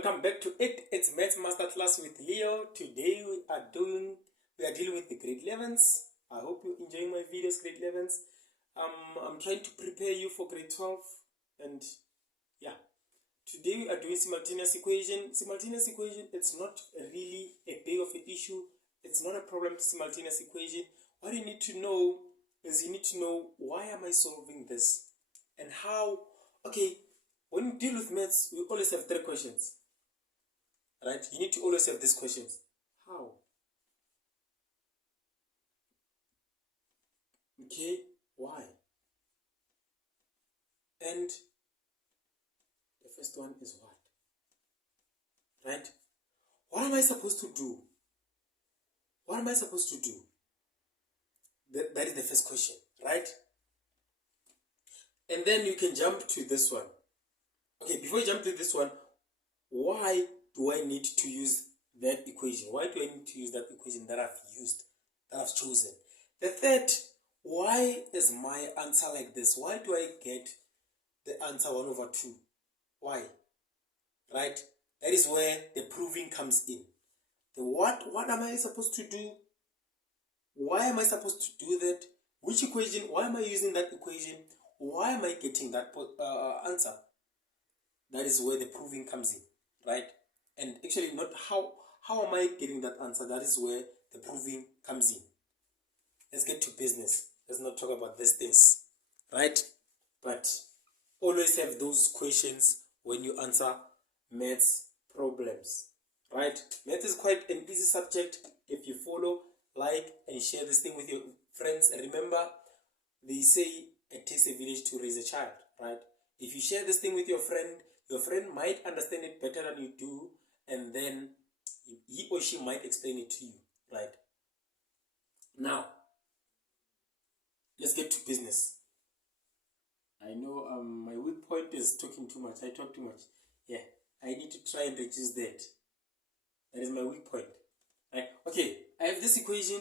Welcome back to it. It's Maths Masterclass with Leo. Today we are dealing with the grade 11s. I hope you're enjoying my videos, grade 11s. I'm trying to prepare you for grade 12, and yeah. Today we are doing simultaneous equation. Simultaneous equation, it's not really a big of an issue. It's not a problem to simultaneous equation. What you need to know is you need to know why am I solving this and how. Okay, when you deal with maths, we always have three questions. Right? You need to always have these questions. How? Okay, why? And the first one is what? Right? What am I supposed to do? What am I supposed to do? That is the first question, right? And then you can jump to this one. Okay, before you jump to this one, why do I need to use that equation? Why do I need to use that equation that I've chosen? The third, why is my answer like this? Why do I get the answer 1 over 2? Why? Right? That is where the proving comes in. The what am I supposed to do? Why am I supposed to do that? Which equation? Why am I using that equation? Why am I getting that answer? That is where the proving comes in, right? And actually not how am I getting that answer? That is where the proving comes in. Let's get to business. Let's not talk about these things, right? But always have those questions when you answer maths problems, right? Math is quite an easy subject. If you follow, like, and share this thing with your friends. And remember, they say it takes a village to raise a child, right? If you share this thing with your friend might understand it better than you do, and then he or she might explain it to you, right? Now, let's get to business. I know my weak point is talking too much. I talk too much. Yeah, I need to try and reduce that. That is my weak point. Right? Okay, I have this equation.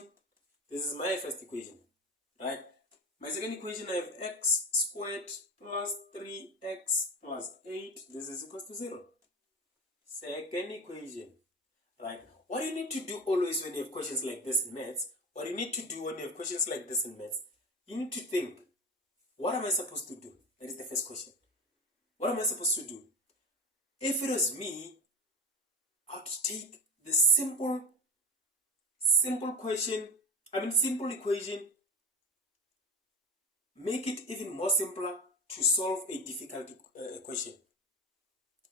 This is my first equation. Right? My second equation, I have x squared plus 3x plus 8. This is equals to 0. Second equation. Right? What you need to do always when you have questions like this in maths, what you need to do when you have questions like this in maths, you need to think, what am I supposed to do? That is the first question. What am I supposed to do? If it was me, I would take the simple equation, make it even more simpler to solve a difficult equation.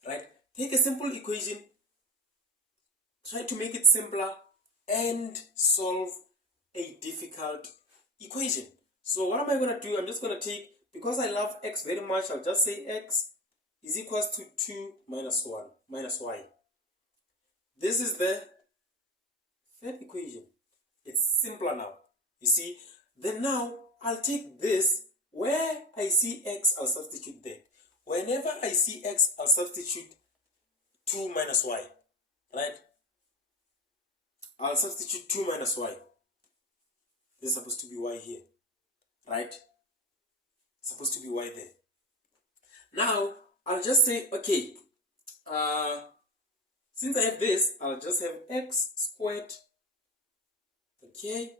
Right? Take a simple equation, try to make it simpler, and solve a difficult equation. So what am I going to do? I'm just going to take, because I love x very much, I'll just say x is equals to 2 minus 1 minus y. This is the third equation. It's simpler now. You see? Then now, I'll take this. Where I see x, I'll substitute there. Whenever I see x, I'll substitute 2 minus y. Right? I'll substitute 2 minus y. This is supposed to be y here. Right? It's supposed to be y there. Now, I'll just say, okay, since I have this, I'll just have x squared, okay,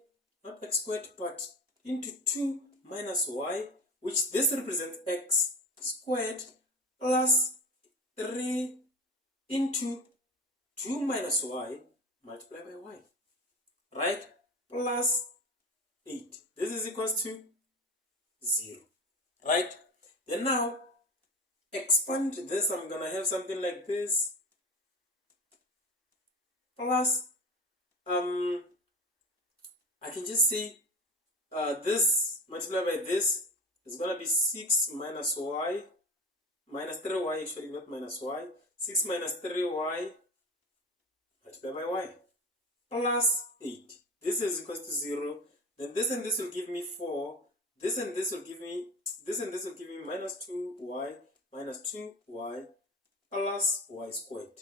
not x squared, but into 2 minus y, which this represents x squared plus 3 into 2 minus y multiplied by y, right, plus 8. This is equals to 0, right? Then now, expand this, I'm going to have something like this, plus, I can just say this multiplied by this is going to be 6 minus y, minus 3y, actually not minus y, 6 minus 3y multiplied by y, plus 8. This is equals to 0. Then this and this will give me 4. This and this will give me minus 2y minus 2y plus y squared.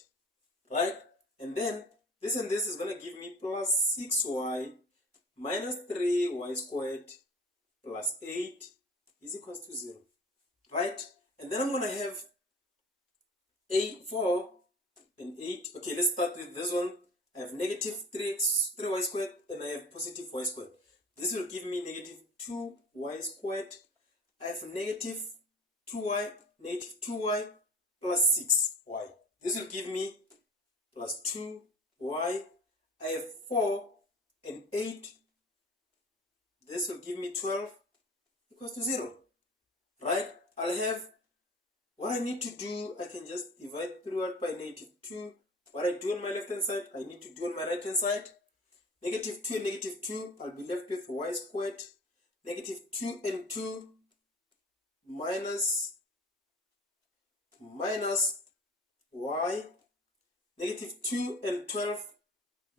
Right? And then this and this is going to give me plus 6y minus 3y squared plus 8 is equals to 0. Right? And then I'm going to have 4 and 8. Okay, let's start with this one. I have negative 3y squared and I have positive y squared. This will give me negative 2y squared. I have negative 2y plus 6y. This will give me plus 2y. I have 4 and 8. This will give me 12 equals to 0. Right? I'll have, what I need to do, I can just divide throughout by negative 2. What I do on my left hand side, I need to do on my right hand side. Negative 2 and negative 2, I'll be left with y squared. Negative 2 and 2 minus y. Negative 2 and 12,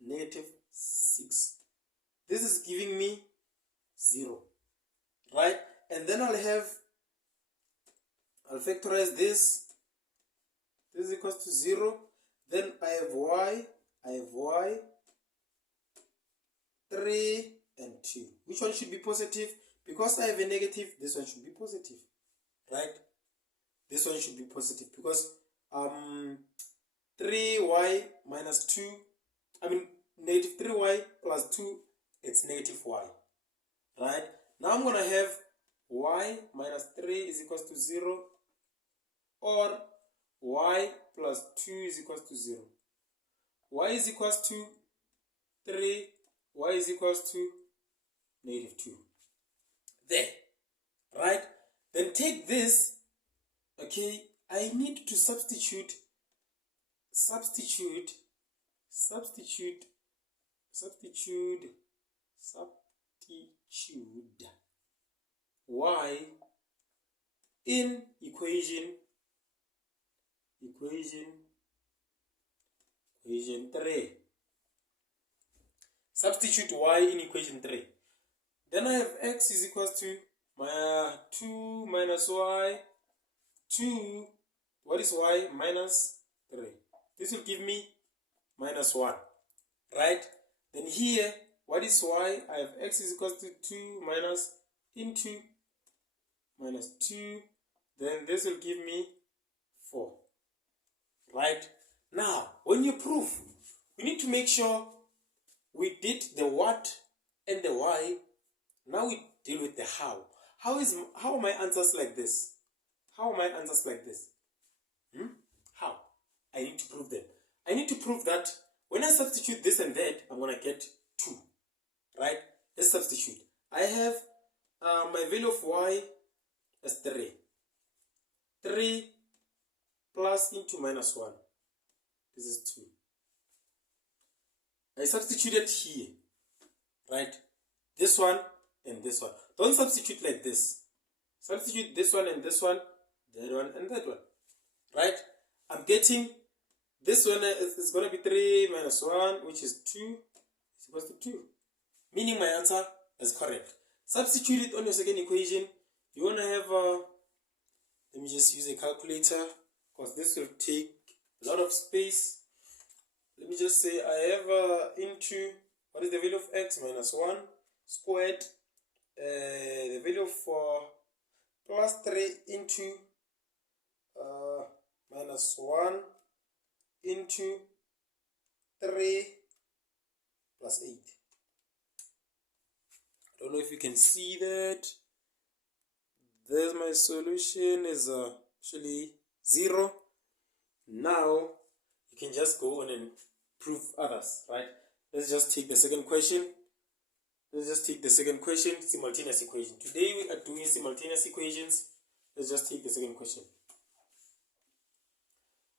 negative 6. This is giving me 0. Right? And then I'll factorize this. This is equals to 0. Then I have y. 3 and 2. Which one should be positive? Because I have a negative, this one should be positive. Right? This one should be positive because 3y minus 2, negative 3y plus 2, it's negative y. Right? Now I'm going to have y minus 3 is equals to 0, or y plus 2 is equals to 0. Y is equals to 3, y is equals to negative 2. There. Right? Then take this. Okay, I need to substitute y in equation 3. Substitute y in equation 3. Then I have x is equals to 2 minus y. 2, what is y? Minus 3. This will give me minus 1. Right? Then here, what is y? I have x is equals to 2 minus into minus 2. Then this will give me 4. Right? Now, when you prove, we need to make sure we did the what and the why. Now we deal with the how. How are my answers like this? How are my answers like this? How? I need to prove them. I need to prove that when I substitute this and that, I'm going to get 2. Right? Let's substitute. I have my value of y as 3. 3 plus into minus 1. This is 2. I substituted here. Right? This one and this one. Don't substitute like this. Substitute this one and this one, that one and that one. Right? I'm getting this one is going to be 3 minus 1, which is 2, is equals to 2. Meaning my answer is correct. Substitute it on your second equation. You want to have let me just use a calculator because this will take a lot of space. Let me just say I have into, what is the value of x? Minus 1 squared. The value of plus 3 into minus 1 into 3 plus 8. I don't know if you can see that. There's my solution is actually 0. Now you can just go on and prove others, right? Let's just take the second question. Simultaneous equation. Today we are doing simultaneous equations. Let's just take the second question.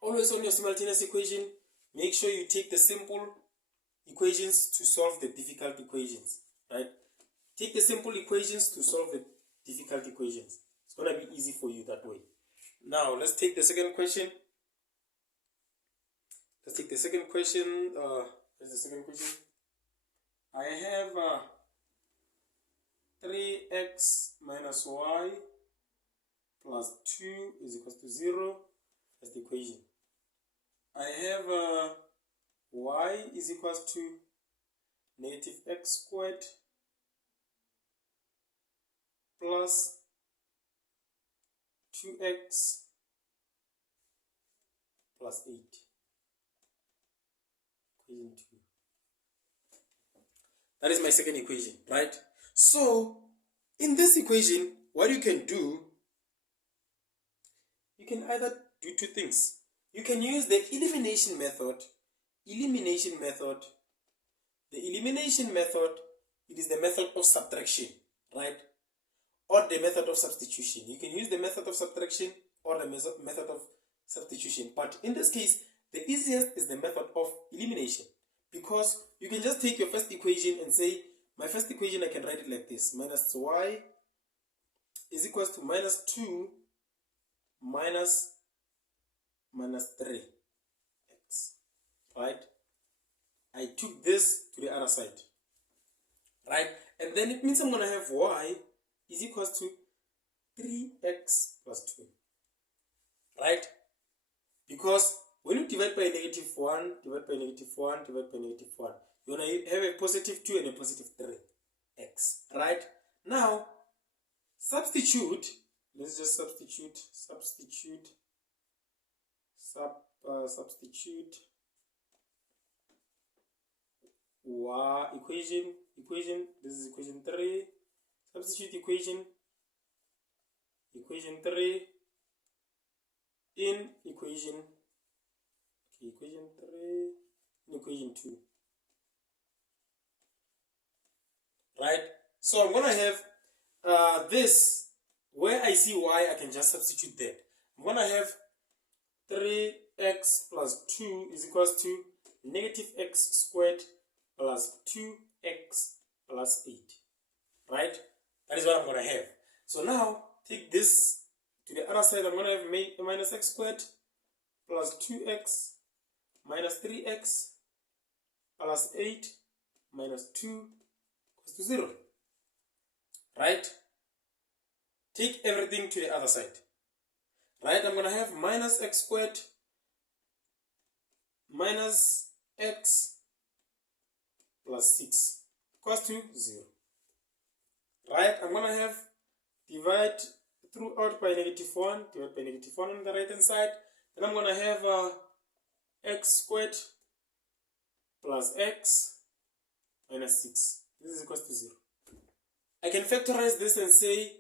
Always on your simultaneous equation, make sure you take the simple equations to solve the difficult equations, right? Take the simple equations to solve the difficult equations. It's going to be easy for you that way. Now, let's take the second question. What's the second question? I have 3x minus y plus 2 is equals to 0. That's the equation. I have y is equals to negative x squared plus 2x plus 8. equation 2. That is my second equation, right? So, in this equation, what you can do, you can either do two things. You can use the elimination method. The elimination method, it is the method of subtraction, right? Or the method of substitution. You can use the method of subtraction or the method of substitution. But in this case, the easiest is the method of elimination. Because you can just take your first equation and say, my first equation, I can write it like this. Minus y is equals to minus 2 minus 3x. Right? I took this to the other side. Right? And then it means I'm going to have y is equals to 3x plus 2. Right? Because when you divide by negative 1, divide by negative 1, divide by negative 1, you're going to have a positive 2 and a positive 3x. Right? Now, substitute. Let's just substitute y equation, this is equation 3. Substitute equation 3 in equation 3 in equation 2. Right? So I'm going to have this, where I see y, I can just substitute that. I'm going to have 3x plus 2 is equals to negative x squared plus 2x plus 8. Right? That is what I'm going to have. So now, take this to the other side. I'm going to have minus x squared plus 2x minus 3x plus 8 minus 2 equals to 0. Right? Take everything to the other side. Right? I'm going to have minus x squared minus x plus 6 equals to 0. Right? I'm going to have divide throughout by negative 1, divide by negative 1 on the right hand side. Then I'm going to have x squared plus x minus 6. This is equals to 0. I can factorize this and say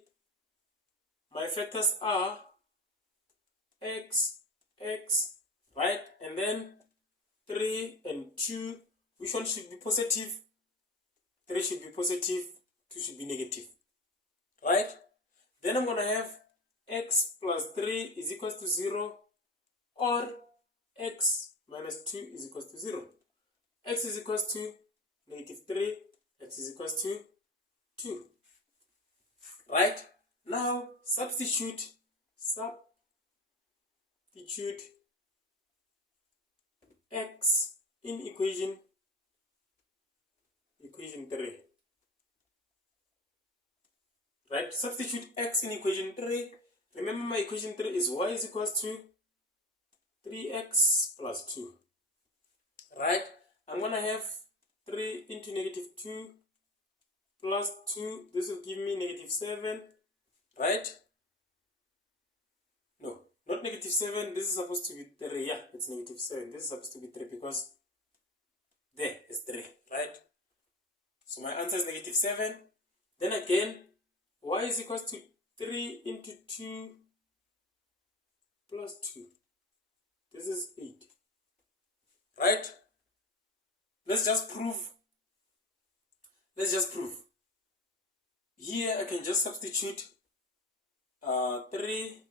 my factors are x, right? And then 3 and 2. Which one should be positive? 3 should be positive, 2 should be negative. Right? Then I'm going to have x plus 3 is equals to 0, or x minus 2 is equals to 0. X is equals to negative 3, x is equals to 2. Right? Now, substitute x in equation 3. Right? Substitute x in equation 3. Remember, my equation 3 is y is equals to 3x plus 2. Right? I'm going to have 3 into negative 2 plus 2. This will give me negative 7. Right? No, not negative 7. This is supposed to be 3. Yeah, it's negative 7. This is supposed to be 3 because there is 3. Right? So my answer is negative 7. Then again, y is equals to 3 into 2 plus 2. This is 8. Right? Let's just prove. Here I can just substitute 3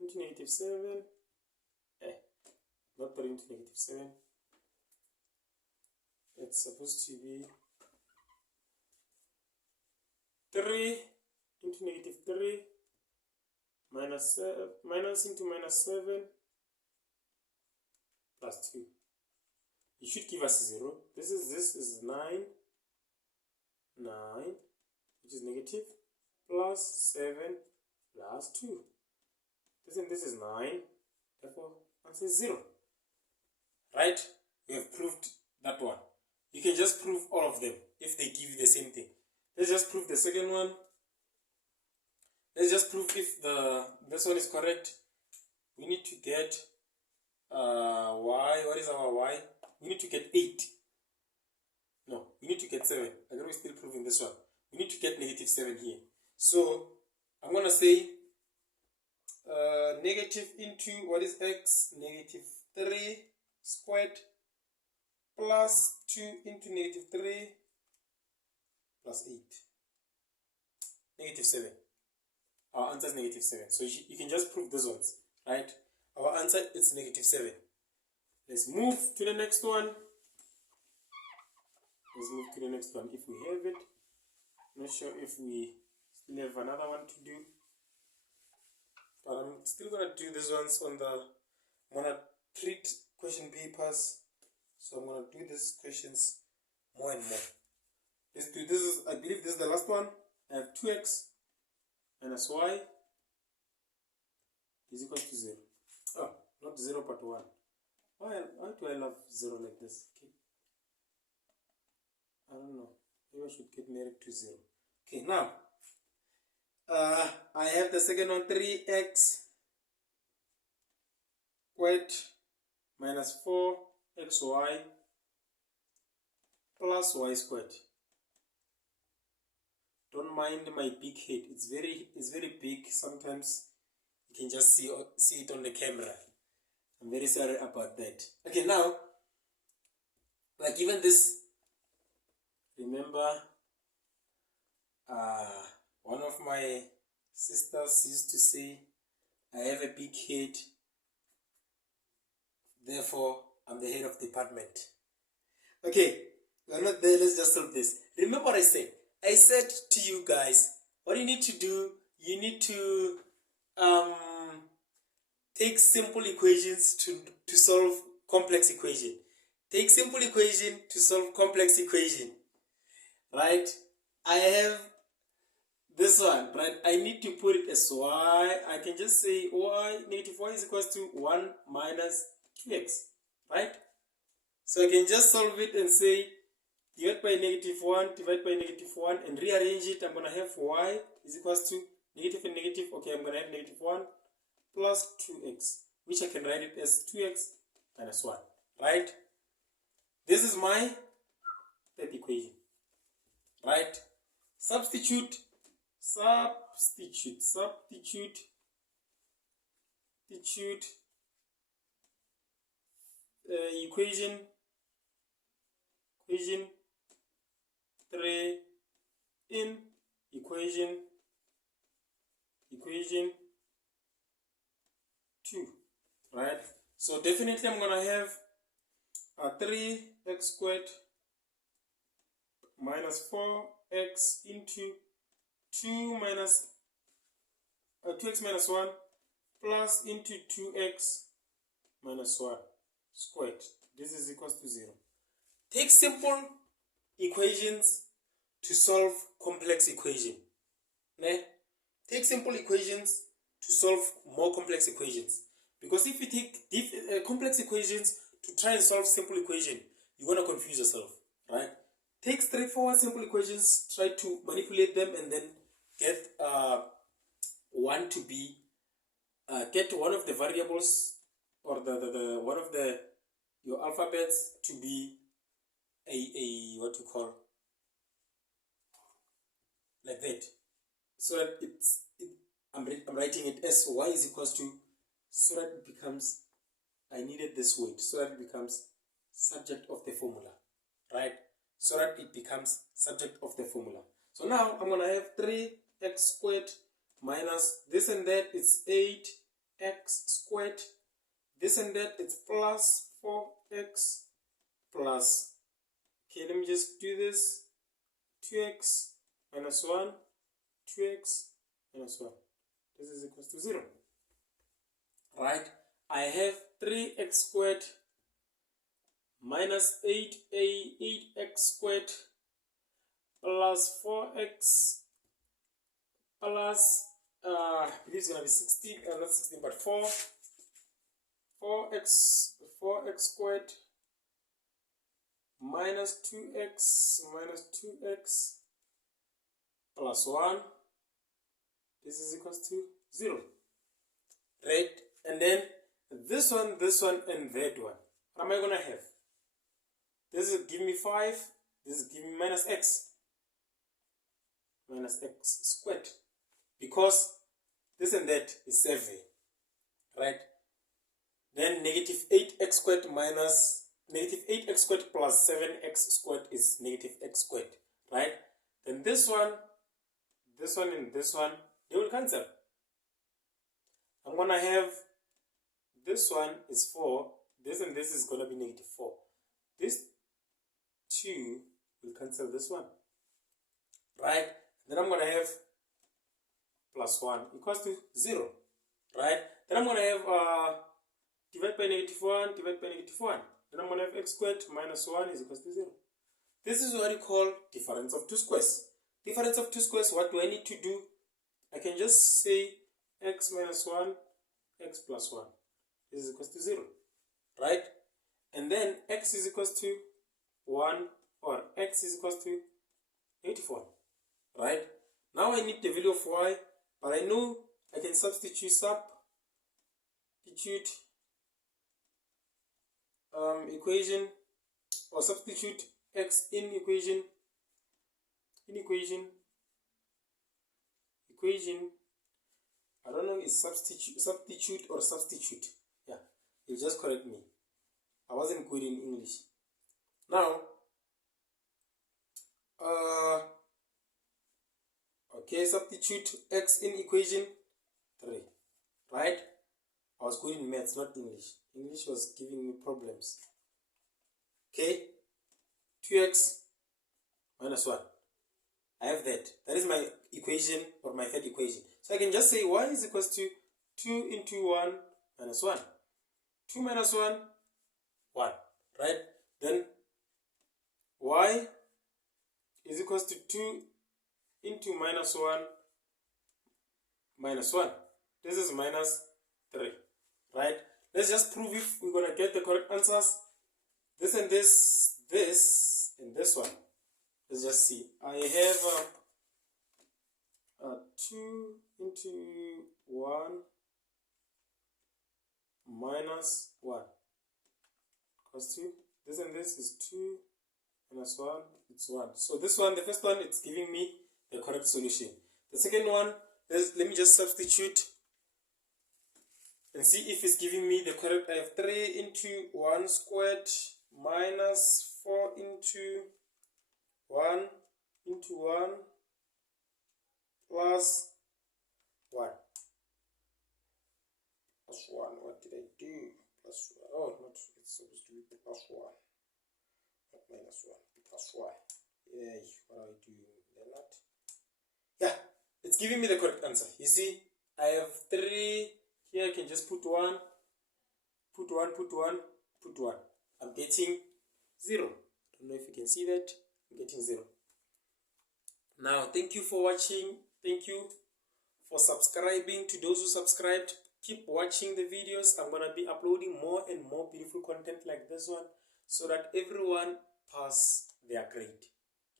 into negative 7. Not 3 into negative 7. It's supposed to be 3 into negative 3 minus into minus 7 plus 2. It should give us 0. This is 9, which is negative, plus 7 plus 2. This is 9. Therefore, answer is 0. Right? We have proved that one. You can just prove all of them if they give you the same thing. Let's just prove the second one. Let's just prove if this one is correct. We need to get y. What is our y? we need to get 8. No, we need to get 7. I know we're still proving this one. We need to get negative 7 here. So I'm going to say negative into, what is x? Negative 3 squared plus 2 into negative 3 plus 8. Negative 7. Our answer is negative 7. So you can just prove those ones, right? Our answer is negative 7. Let's move to the next one. Let's move to the next one if we have it. Not sure if we still have another one to do. But I'm still going to do these ones on the... I'm going to treat question papers. So I'm going to do these questions more and more. Let's do this. I believe this is the last one. I have 2x minus y is equal to 0. Oh, not 0 but 1. Why do I love 0 like this? Okay. I don't know. Maybe I should get married to 0. Okay, now I have the second one, 3x squared minus 4xy plus y squared. Don't mind my big head. It's very big. Sometimes you can just see it on the camera. I'm very sorry about that. Okay, now, like even this, remember, one of my sisters used to say, I have a big head, therefore I'm the head of the department. Okay, we're not there. Let's just solve this. Remember what I said? I said to you guys, what you need to do, you need to take simple equations to solve complex equation. Take simple equation to solve complex equation. Right? I have this one, right? I need to put it as y. I can just say negative y is equal to 1 minus 2x. Right? So I can just solve it and say divide by negative 1, divide by negative 1, and rearrange it. I'm going to have y is equal to negative and negative. Okay, I'm going to have negative 1 plus 2x, which I can write it as 2x minus 1. Right? This is my third equation. Right? Substitute equation 3 in equation 2, right? So definitely I'm gonna have 3x squared minus 4x into 2x minus 1 plus into 2x minus 1 squared. This is equal to 0. Take simple equations to solve complex equation. Ne? Take simple equations to solve more complex equations. Because if you take complex equations to try and solve simple equation, you're going to confuse yourself, right? Take straightforward simple equations, try to manipulate them, and then get get one of the variables or the one of your alphabets to be a what you call like that. So that I'm writing it as y is equals to, so that it becomes, I needed this word, so that it becomes subject of the formula, right? So that it becomes subject of the formula. So now I'm going to have 3x squared minus this and that, it's 8x squared. This and that, it's plus 4x plus, okay, let me just do this, 2x minus 1, 2x minus 1. This is equal to 0. Right? I have 3x squared minus 8x squared plus 4x plus, this is going to be 16, not 16, but 4x squared minus 2x plus 1. This is equal to 0. Right? And then this one, and that one. What am I going to have? This is give me 5. This is give me minus x. Minus x squared. Because this and that is 7. Right? Then negative 8x squared minus negative 8x squared plus 7x squared is negative x squared. Right? Then this one, and this one, they will cancel. I'm going to have this one is 4. This and this is going to be negative 4. This 2 will cancel this one. Right? Then I'm going to have plus 1 equals to 0. Right? Then I'm going to have divide by negative 1, divide by negative 1. Then I'm going to have x squared minus 1 is equals to 0. This is what you call difference of two squares. Difference of two squares, what do I need to do? I can just say x minus 1, x plus 1 is equals to 0. Right? And then x is equals to 1 or x is equals to 84. Right? Now I need the value of y, but I know I can substitute equation, or substitute x in equation. I don't know, is substitute or substitute. Yeah, you just correct me. I wasn't good in English. Now, okay, substitute x in equation 3. Right? I was good in maths, not English. English was giving me problems. Okay, 2x minus 1. I have that. That is my equation, or my third equation. So I can just say y is equals to 2 into 1 minus 1. 2 minus 1, 1. Right? Then y is equals to 2 into minus 1 minus 1. This is minus 3. Right? Let's just prove if we're going to get the correct answers. This and this, and this one. Let's just see. I have 2 into 1 minus 1 equals 2. This and this is 2 minus 1, it's 1. So this one, the first one, it's giving me the correct solution. The second one, let me just substitute and see if it's giving me the correct. I have 3 into 1 squared minus 4 into 1 into 1 plus 1. Plus 1. What did I do? Plus 1. Oh, not, it's supposed to be plus 1. Not minus 1. Plus 1. Yeah, what are I doing? They're not. Yeah, it's giving me the correct answer. You see, I have 3. Here I can just put 1. Put 1, put 1, put 1. I'm getting 0. I don't know if you can see that. I'm getting 0. Now, thank you for watching. Thank you for subscribing. To those who subscribed, keep watching the videos. I'm going to be uploading more and more beautiful content like this one, so that everyone pass their grade.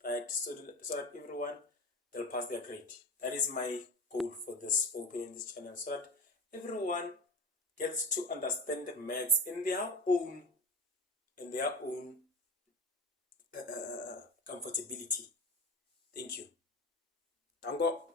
Right? So that everyone, they'll pass their grade. That is my goal for opening this channel, so that everyone gets to understand maths in their own comfortability. Thank you. Tango.